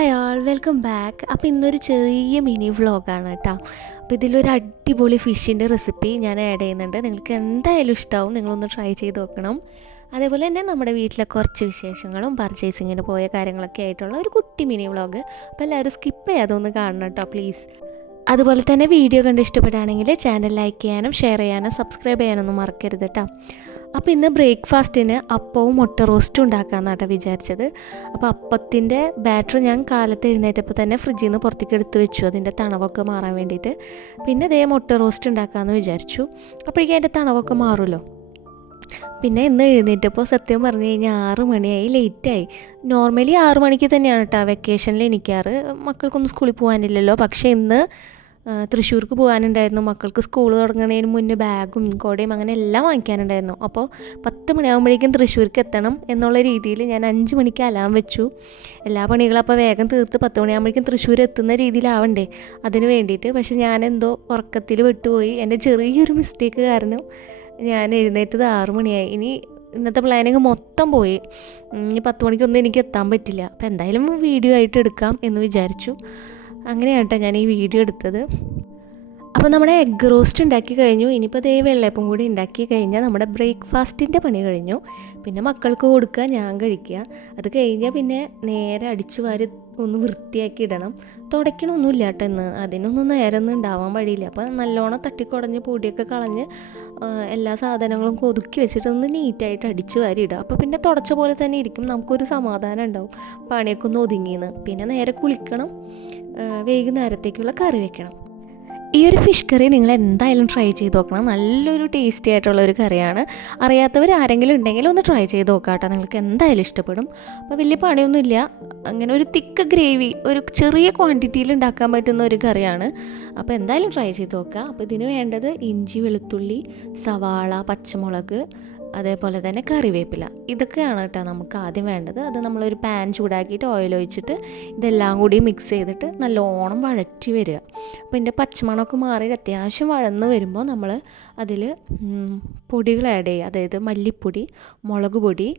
Hi ആൾ welcome back അപ്പോൾ ഇന്നൊരു ചെറിയ മിനി വ്ളോഗാണ് കേട്ടോ. അപ്പോൾ ഇതിലൊരു അടിപൊളി ഫിഷിന്റെ റെസിപ്പി ഞാൻ ആഡ് ചെയ്യുന്നുണ്ട്. നിങ്ങൾക്ക് എന്തായാലും ഇഷ്ടമാവും നിങ്ങളൊന്ന് ട്രൈ ചെയ്ത് നോക്കണം. അതേപോലെ തന്നെ നമ്മുടെ വീട്ടിലെ കുറച്ച് വിശേഷങ്ങളും പർച്ചേസിങ്ങിന് പോയ കാര്യങ്ങളൊക്കെ ആയിട്ടുള്ള ഒരു കുട്ടി മിനി വ്ളോഗ് അപ്പോൾ എല്ലാവരും സ്കിപ്പ് ചെയ്യാതെ ഒന്ന് കാണണം കേട്ടോ പ്ലീസ് അതുപോലെ തന്നെ വീഡിയോ കണ്ട് ഇഷ്ടപ്പെടുകയാണെങ്കിൽ ചാനൽ ലൈക്ക് ചെയ്യാനും ഷെയർ ചെയ്യാനും സബ്സ്ക്രൈബ് ചെയ്യാനൊന്നും മറക്കരുത് കേട്ടോ. അപ്പോൾ ഇന്ന് ബ്രേക്ക്ഫാസ്റ്റിന് അപ്പവും മുട്ട റോസ്റ്റും ഉണ്ടാക്കാമെന്നാട്ടോ വിചാരിച്ചത്. അപ്പോൾ അപ്പത്തിന്റെ ബാറ്റർ ഞാൻ കാലത്ത് എഴുന്നേറ്റപ്പോൾ തന്നെ ഫ്രിഡ്ജിൽ നിന്ന് പുറത്തേക്ക് എടുത്ത് വെച്ചു. അതിന്റെ തണവൊക്കെ മാറാൻ വേണ്ടിയിട്ട്. പിന്നെ ഇതേ മുട്ട റോസ്റ്റ് ഉണ്ടാക്കാമെന്ന് വിചാരിച്ചു. അപ്പോഴേക്കും അതിന്റെ തണവൊക്കെ മാറുമല്ലോ. പിന്നെ ഇന്ന് എഴുന്നേറ്റപ്പോൾ സത്യം പറഞ്ഞു കഴിഞ്ഞാൽ ആറ് മണിയായി ലേറ്റായി. നോർമലി ആറ് മണിക്ക് തന്നെയാണ് കേട്ടോ വെക്കേഷനിൽ എനിക്കാറ്. മക്കൾക്കൊന്നും സ്കൂളിൽ പോകാനില്ലല്ലോ പക്ഷേ ഇന്ന് തൃശ്ശൂർക്ക് പോകാനുണ്ടായിരുന്നു. മക്കൾക്ക് സ്കൂൾ തുടങ്ങുന്നതിന് മുന്നേ ബാഗും കോടയും അങ്ങനെ എല്ലാം വാങ്ങിക്കാനുണ്ടായിരുന്നു. അപ്പോൾ പത്ത് മണിയാകുമ്പോഴേക്കും തൃശ്ശൂർക്ക് എത്തണം എന്നുള്ള രീതിയിൽ ഞാൻ അഞ്ച് മണിക്ക് അലാം വെച്ചു. എല്ലാ പണികളും അപ്പോൾ വേഗം തീർത്ത് പത്ത് മണിയാകുമ്പോഴേക്കും തൃശ്ശൂർ എത്തുന്ന രീതിയിലാവണ്ടേ. അതിന് വേണ്ടിയിട്ട് പക്ഷെ ഞാൻ എന്തോ ഉറക്കത്തിൽ വിട്ടുപോയി. എന്റെ ചെറിയൊരു മിസ്റ്റേക്ക് കാരണം ഞാൻ എഴുന്നേറ്റത് ആറു മണിയായി. ഇനി ഇന്നത്തെ പ്ലാനിങ് മൊത്തം പോയി. ഇനി പത്ത് മണിക്കൊന്നും എനിക്ക് എത്താൻ പറ്റില്ല. അപ്പോൾ എന്തായാലും വീഡിയോ ആയിട്ട് എടുക്കാം എന്ന് വിചാരിച്ചു. അങ്ങനെയാണ് കേട്ടോ ഞാൻ ഈ വീഡിയോ എടുത്തത്. അപ്പോൾ നമ്മുടെ എഗ് റോസ്റ്റ് ഉണ്ടാക്കി കഴിഞ്ഞു. ഇനിയിപ്പോൾ ദേ വെള്ളയപ്പം കൂടി ഉണ്ടാക്കി കഴിഞ്ഞാൽ നമ്മുടെ ബ്രേക്ക്ഫാസ്റ്റിന്റെ പണി കഴിഞ്ഞു. പിന്നെ മക്കൾക്ക് കൊടുക്കുക ഞാൻ കഴിക്കുക. അത് കഴിഞ്ഞാൽ പിന്നെ നേരെ അടിച്ചു വാരി ഒന്ന് വൃത്തിയാക്കി ഇടണം. തുടയ്ക്കണമൊന്നുമില്ല കേട്ടോ ഇന്ന്. അതിനൊന്നും നേരമൊന്നും ഉണ്ടാവാൻ വഴിയില്ല. അപ്പം നല്ലോണം തട്ടിക്കുടഞ്ഞ് പൊടിയൊക്കെ കളഞ്ഞ് എല്ലാ സാധനങ്ങളും കൊതുക്കി വെച്ചിട്ട് ഒന്ന് നീറ്റായിട്ട് അടിച്ചു വാരി ഇടുക. അപ്പോൾ പിന്നെ തുടച്ച പോലെ തന്നെ ഇരിക്കും. നമുക്കൊരു സമാധാനം ഉണ്ടാവും പണിയൊക്കെ ഒന്ന് ഒതുങ്ങിയെന്ന് പിന്നെ നേരെ കുളിക്കണം. വൈകുന്നേരത്തേക്കുള്ള കറി വെക്കണം. ഈ ഒരു ഫിഷ് കറി നിങ്ങൾ എന്തായാലും ട്രൈ ചെയ്ത് നോക്കണം. നല്ലൊരു ടേസ്റ്റി ആയിട്ടുള്ള ഒരു കറിയാണ് അറിയാത്തവർ ആരെങ്കിലും ഉണ്ടെങ്കിൽ ഒന്ന് ട്രൈ ചെയ്ത് നോക്കാം കേട്ടോ. നിങ്ങൾക്ക് എന്തായാലും ഇഷ്ടപ്പെടും. അപ്പോൾ വലിയ പണിയൊന്നുമില്ല. അങ്ങനെ ഒരു തിക്ക് ഗ്രേവി ഒരു ചെറിയ ക്വാണ്ടിറ്റിയിൽ ഉണ്ടാക്കാൻ പറ്റുന്ന ഒരു കറിയാണ് അപ്പോൾ എന്തായാലും ട്രൈ ചെയ്ത് നോക്കുക അപ്പോൾ ഇതിന് വേണ്ടത് ഇഞ്ചി വെളുത്തുള്ളി സവാള പച്ചമുളക് അതേപോലെ തന്നെ കറിവേപ്പില. ഇതൊക്കെയാണ് കേട്ടോ നമുക്ക് ആദ്യം വേണ്ടത്. അത് നമ്മളൊരു പാൻ ചൂടാക്കിയിട്ട് ഓയിൽ ഒഴിച്ചിട്ട് ഇതെല്ലാം കൂടി മിക്സ് ചെയ്തിട്ട് നല്ലോണം വഴറ്റി വരിക. അപ്പോൾ ഇതിന്റെ പച്ചമണമൊക്കെ മാറി അത്യാവശ്യം വഴന്ന് വരുമ്പോൾ നമ്മൾ അതിൽ പൊടികൾ ആഡ് ചെയ്യുക. അതായത് മല്ലിപ്പൊടി മുളക് പൊടി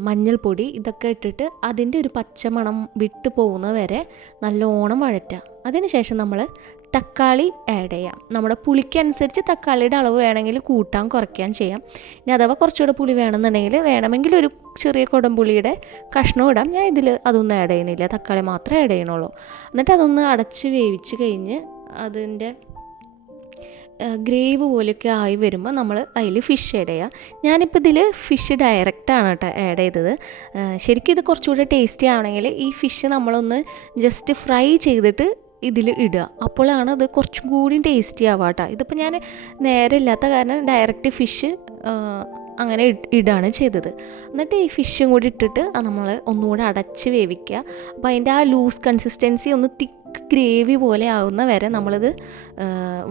മഞ്ഞൾപ്പൊടി ഇതൊക്കെ ഇട്ടിട്ട് അതിന്റെ ഒരു പച്ചമണം വിട്ടു പോകുന്നത് വരെ നല്ലോണം വഴറ്റുക. അതിനുശേഷം നമ്മൾ തക്കാളി ആഡ് ചെയ്യാം. നമ്മുടെ പുളിക്കനുസരിച്ച് തക്കാളിയുടെ അളവ് വേണമെങ്കിൽ കൂട്ടാൻ കുറയ്ക്കാൻ ചെയ്യാം. ഇനി അഥവാ കുറച്ചുകൂടെ പുളി വേണമെന്നുണ്ടെങ്കിൽ വേണമെങ്കിൽ ഒരു ചെറിയ കുടംപുളിയുടെ കഷ്ണം ഇടാം. ഞാൻ ഇതിൽ അതൊന്നും ആഡ് ചെയ്യുന്നില്ല. തക്കാളി മാത്രമേ ആഡ് ചെയ്യണുള്ളൂ എന്നിട്ട് അതൊന്ന് അടച്ച് വേവിച്ച് കഴിഞ്ഞ് അതിന്റെ ഗ്രേവ് പോലെയൊക്കെ ആയി വരുമ്പോൾ നമ്മൾ അതിൽ ഫിഷ് ആഡ് ചെയ്യുക ഞാനിപ്പോൾ ഇതിൽ ഫിഷ് ഡയറക്റ്റാണ് കേട്ടോ ആഡ് ചെയ്തത്. ശരിക്കും ഇത് കുറച്ചുകൂടെ ടേസ്റ്റി ആവണമെങ്കിൽ ഈ ഫിഷ് നമ്മളൊന്ന് ജസ്റ്റ് ഫ്രൈ ചെയ്തിട്ട് ഇതിൽ ഇടുക. അപ്പോഴാണ് അത് കുറച്ചും കൂടി ടേസ്റ്റി ആവുക കേട്ടോ. ഇതിപ്പോൾ ഞാൻ നേരെ ഇല്ലാത്ത കാരണം ഡയറക്റ്റ് ഫിഷ് അങ്ങനെ ഇടാണ് ചെയ്തത്. എന്നിട്ട് ഈ ഫിഷും കൂടി ഇട്ടിട്ട് നമ്മൾ ഒന്നുകൂടെ അടച്ച് വേവിക്കുക. അപ്പോൾ അതിന്റെ ആ ലൂസ് കൺസിസ്റ്റൻസി ഒന്ന് തിക്ക് ഗ്രേവി പോലെ ആവുന്ന വരെ നമ്മളിത്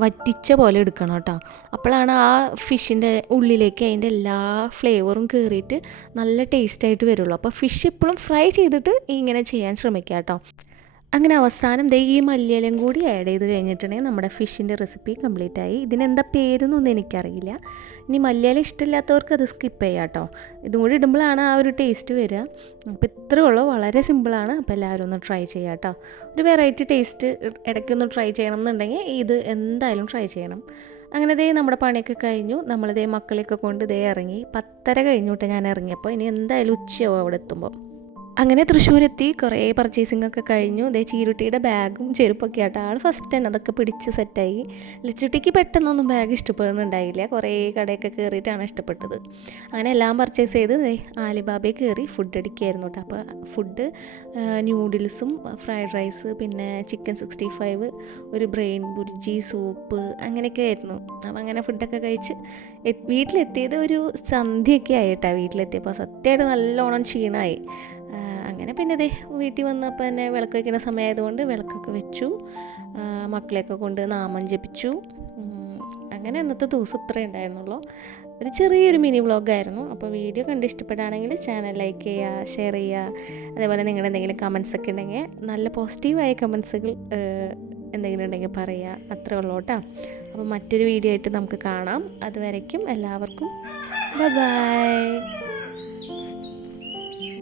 വറ്റിച്ച പോലെ എടുക്കണം കേട്ടോ. അപ്പോഴാണ് ആ ഫിഷിന്റെ ഉള്ളിലേക്ക് അതിന്റെ എല്ലാ ഫ്ലേവറും കയറിയിട്ട് നല്ല ടേസ്റ്റായിട്ട് വരുള്ളൂ. അപ്പോൾ ഫിഷ് ഇപ്പോഴും ഫ്രൈ ചെയ്തിട്ട് ഇങ്ങനെ ചെയ്യാൻ ശ്രമിക്കുക കേട്ടോ. അങ്ങനെ അവസാനം ദേ ഈ മല്ലിയിലും കൂടി ആഡ് ചെയ്ത് കഴിഞ്ഞിട്ടുണ്ടെങ്കിൽ നമ്മുടെ ഫിഷിന്റെ റെസിപ്പി കംപ്ലീറ്റ് ആയി. ഇതിനെന്താ പേരെന്നൊന്നും എനിക്കറിയില്ല. ഇനി മല്ലിയില ഇഷ്ടമില്ലാത്തവർക്ക് അത് സ്കിപ്പ് ചെയ്യാം കേട്ടോ ഇതും കൂടി ഇടുമ്പോഴാണ് ആ ഒരു ടേസ്റ്റ് വരിക. അപ്പോൾ ഇത്രേ ഉള്ളൂ. വളരെ സിമ്പിളാണ് അപ്പോൾ എല്ലാവരും ഒന്ന് ട്രൈ ചെയ്യാം കേട്ടോ ഒരു വെറൈറ്റി ടേസ്റ്റ് ഇടയ്ക്കൊന്ന് ട്രൈ ചെയ്യണം എന്നുണ്ടെങ്കിൽ ഇത് എന്തായാലും ട്രൈ ചെയ്യണം. അങ്ങനെ ദേ നമ്മുടെ പണിയൊക്കെ കഴിഞ്ഞു. നമ്മളിതേ മക്കളെയൊക്കെ കൊണ്ട് ദേ ഇറങ്ങി. പത്തര കഴിഞ്ഞോട്ട് ഞാൻ ഇറങ്ങിയപ്പോൾ. ഇനി എന്തായാലും ഉച്ചയാവും അവിടെ എത്തുമ്പോൾ അങ്ങനെ തൃശ്ശൂരെത്തി കുറേ പർച്ചേസിംഗ് ഒക്കെ കഴിഞ്ഞു. ദേ ചീരുട്ടിയുടെ ബാഗും ചെരുപ്പൊക്കെ ആട്ടോ. ആൾ ഫസ്റ്റ് തന്നെ അതൊക്കെ പിടിച്ച് സെറ്റായി ലച്ചുട്ടിക്ക് പെട്ടെന്നൊന്നും ബാഗ് ഇഷ്ടപ്പെടുന്നുണ്ടായില്ല കുറേ കടയൊക്കെ കയറിയിട്ടാണ് ഇഷ്ടപ്പെട്ടത്. അങ്ങനെ എല്ലാം പർച്ചേസ് ചെയ്ത് ആലിബാബയിൽ കയറി ഫുഡ് അടിക്കുകയായിരുന്നു കേട്ടോ അപ്പോൾ ഫുഡ് ന്യൂഡിൽസും ഫ്രൈഡ് റൈസ് പിന്നെ ചിക്കൻ സിക്സ്റ്റി ഫൈവ് ഒരു ബ്രെയിൻ ബുർജി സൂപ്പ് അങ്ങനെയൊക്കെ ആയിരുന്നു. അപ്പോൾ അങ്ങനെ ഫുഡൊക്കെ കഴിച്ച് വീട്ടിലെത്തിയത് ഒരു സന്ധ്യയൊക്കെ ആയിട്ടാണ് വീട്ടിലെത്തിയപ്പോൾ സത്യമായിട്ട് നല്ലോണം ക്ഷീണമായി അങ്ങനെ പിന്നെ ദേ വീട്ടിൽ വന്നപ്പോൾ തന്നെ വിളക്ക് വയ്ക്കുന്ന സമയമായതുകൊണ്ട് വിളക്കൊക്കെ വെച്ചു. മക്കളെയൊക്കെ കൊണ്ട് നാമം ജപിച്ചു. അങ്ങനെ അന്നത്തെ ദിവസം ഇത്രേ ഉണ്ടായിരുന്നുള്ളൂ. ഒരു ചെറിയൊരു മിനി വ്ളോഗായിരുന്നു അപ്പോൾ വീഡിയോ കണ്ട് ഇഷ്ടപ്പെടുകയാണെങ്കിൽ ചാനൽ ലൈക്ക് ചെയ്യുക ഷെയർ ചെയ്യുക. അതേപോലെ നിങ്ങളുടെ എന്തെങ്കിലും കമൻസ് ഒക്കെ ഉണ്ടെങ്കിൽ നല്ല പോസിറ്റീവായ കമൻസുകൾ എന്തെങ്കിലും ഉണ്ടെങ്കിൽ പറയുക. അത്രേ ഉള്ളൂ കേട്ടോ. അപ്പോൾ മറ്റൊരു വീഡിയോ ആയിട്ട് നമുക്ക് കാണാം. അതുവരയ്ക്കും എല്ലാവർക്കും ബൈ